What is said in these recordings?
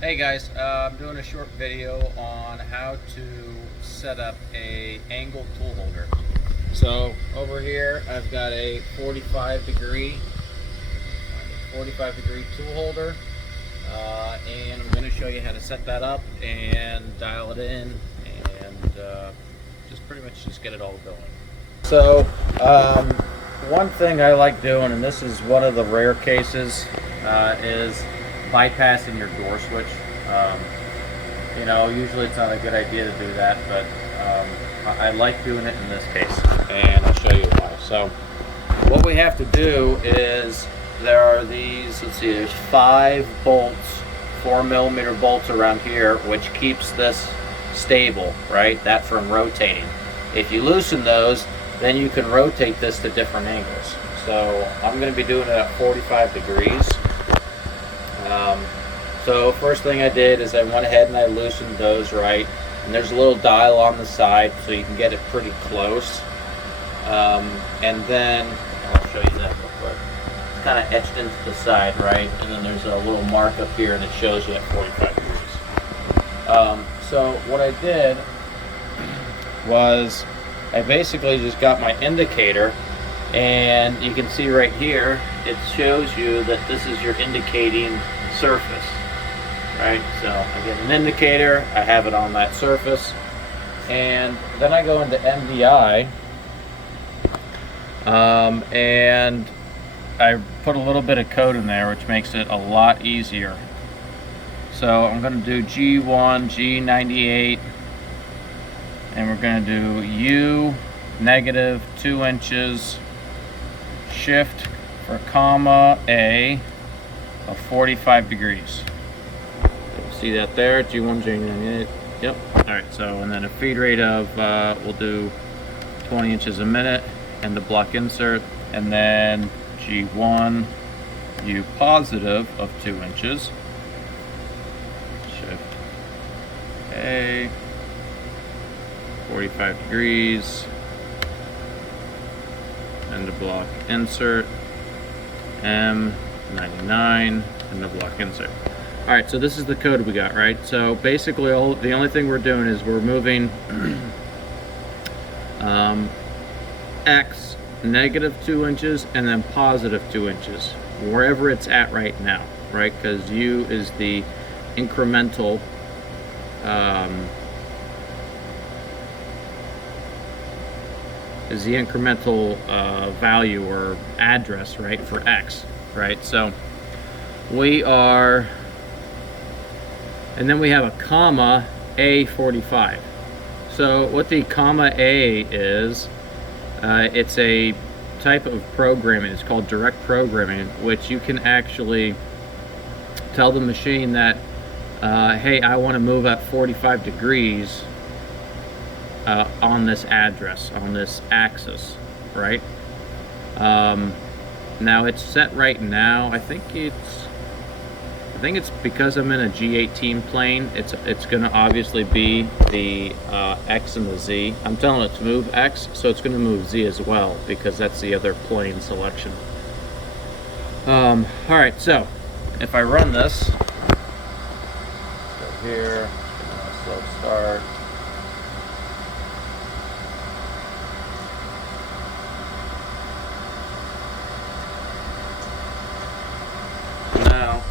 Hey guys, I'm doing a short video on how to set up a angle tool holder. So over here I've got a 45 degree tool holder, and I'm going to show you how to set that up and dial it in and just pretty much just get it all going. So one thing I like doing, and this is one of the rare cases, is bypassing your door switch. Usually it's not a good idea to do that, but I like doing it in this case, and I'll show you why. So what we have to do is, there are these, let's see, there's 5 bolts, 4mm bolts around here, which keeps this stable, right? That from rotating. If you loosen those, then you can rotate this to different angles. So I'm going to be doing it at 45 degrees. So first thing I did is I went ahead and I loosened those, right? And there's a little dial on the side so you can get it pretty close. And then, I'll show you that real quick. It's kind of etched into the side, right? And then there's a little mark up here and it shows you at 45 degrees. So what I did was I basically just got my indicator, and you can see right here it shows you that this is your indicating surface, right? So I get an indicator, I have it on that surface, and then I go into MDI, and I put a little bit of code in there, which makes it a lot easier. So I'm going to do G1, G98, and we're going to do U negative 2 inches, shift for comma A of 45 degrees. See that there? G1, G98. Yep. Alright, so, and then a feed rate of, we'll do 20 inches a minute, and the block insert, and then G1, U positive of 2 inches, shift A, 45 degrees, and the block insert, M99, and the block insert. Alright, so this is the code we got, right? So basically the only thing we're doing is we're moving X negative 2 inches and then positive 2 inches, wherever it's at right now, right? Because U is the incremental value or address, right, for X, right? So we are, and then we have a comma A45. So what the comma A is, it's a type of programming. It's called direct programming, which you can actually tell the machine that, hey, I want to move at 45 degrees on this address, on this axis, right? Now it's set right now. I think it's because I'm in a G18 plane. It's going to obviously be the X and the Z. I'm telling it to move X, so it's going to move Z as well because that's the other plane selection. All right, so if I run this, go here, slow start. Now,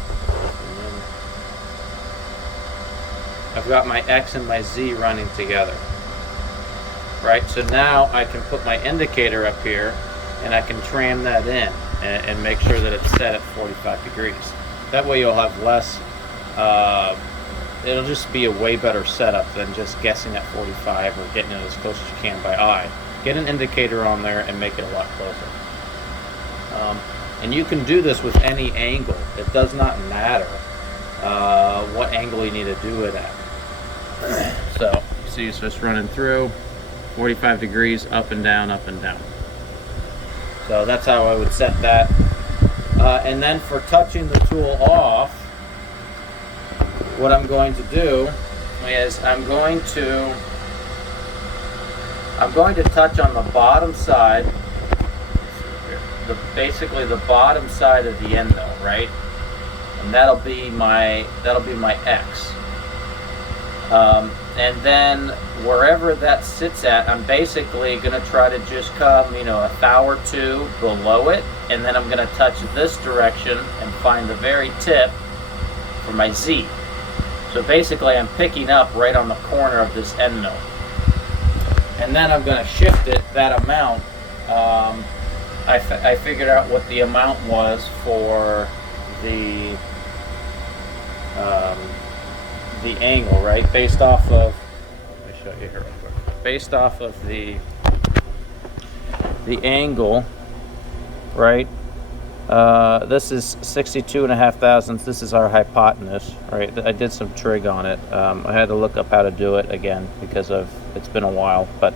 I've got my X and my Z running together, right? So now I can put my indicator up here and I can tram that in and make sure that it's set at 45 degrees. That way you'll have less, it'll just be a way better setup than just guessing at 45 or getting it as close as you can by eye. Get an indicator on there and make it a lot closer. And you can do this with any angle. It does not matter what angle you need to do it at. So, you see it's just running through 45 degrees, up and down, up and down. So that's how I would set that. And then for touching the tool off, what I'm going to do is I'm going to touch on the bottom side, basically the bottom side of the end mill, right? and that'll be my X. And then wherever that sits at, I'm basically going to try to just come, you know, a thou or two below it, and then I'm going to touch this direction and find the very tip for my Z. So basically I'm picking up right on the corner of this end mill. And then I'm going to shift it that amount. I figured out what the amount was for the angle, right? Based off of, let me show you here real quick. Based off of the angle, right? This is 62.5 thousandths. This is our hypotenuse, right? I did some trig on it. I had to look up how to do it again because it's been a while. But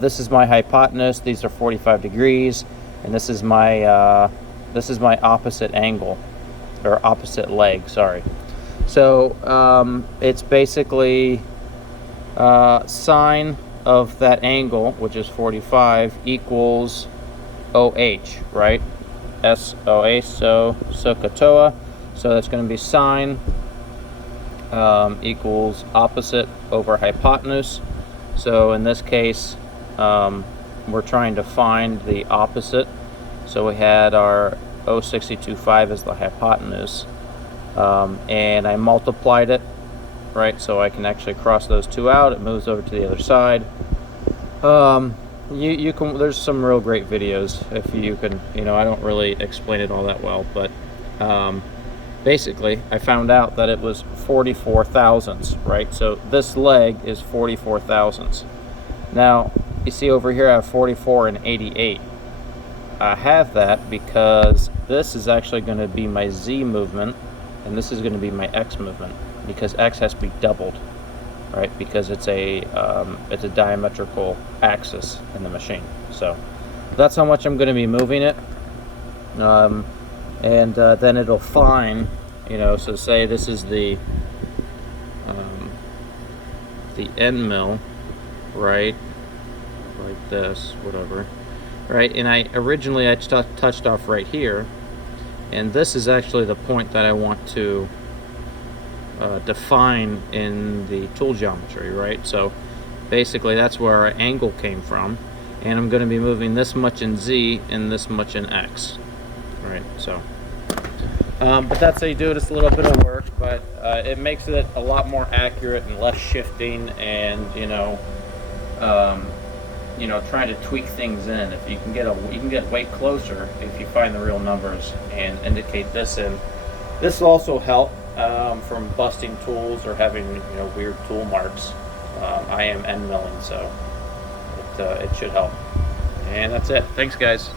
this is my hypotenuse. These are 45 degrees, and this is my opposite angle, or opposite leg. Sorry. So it's basically sine of that angle, which is 45, equals OH, right? SOH, so SOHCAHTOA. So that's going to be sine equals opposite over hypotenuse. So in this case, we're trying to find the opposite. So we had our 0.625 as the hypotenuse. And I multiplied it, right, so I can actually cross those two out. It moves over to the other side. You can, there's some real great videos if you can, you know, I don't really explain it all that well, but basically I found out that it was 44 thousandths, right? So this leg is 44 thousandths. Now you see over here I have 44 and 88. I have that because this is actually going to be my Z movement, and this is going to be my X movement, because X has to be doubled, right? Because it's a diametrical axis in the machine. So that's how much I'm going to be moving it, and then it'll find, you know. So say this is the end mill, right? Like this, whatever, right? And I originally touched off right here. And this is actually the point that I want to define in the tool geometry, right? So basically that's where our angle came from. And I'm going to be moving this much in Z and this much in X, right? So, but that's how you do it. It's a little bit of work, but it makes it a lot more accurate and less shifting, and trying to tweak things in. If you can get way closer if you find the real numbers and indicate this in. This will also help from busting tools or having weird tool marks. I am end milling, so it should help. And that's it. Thanks, guys.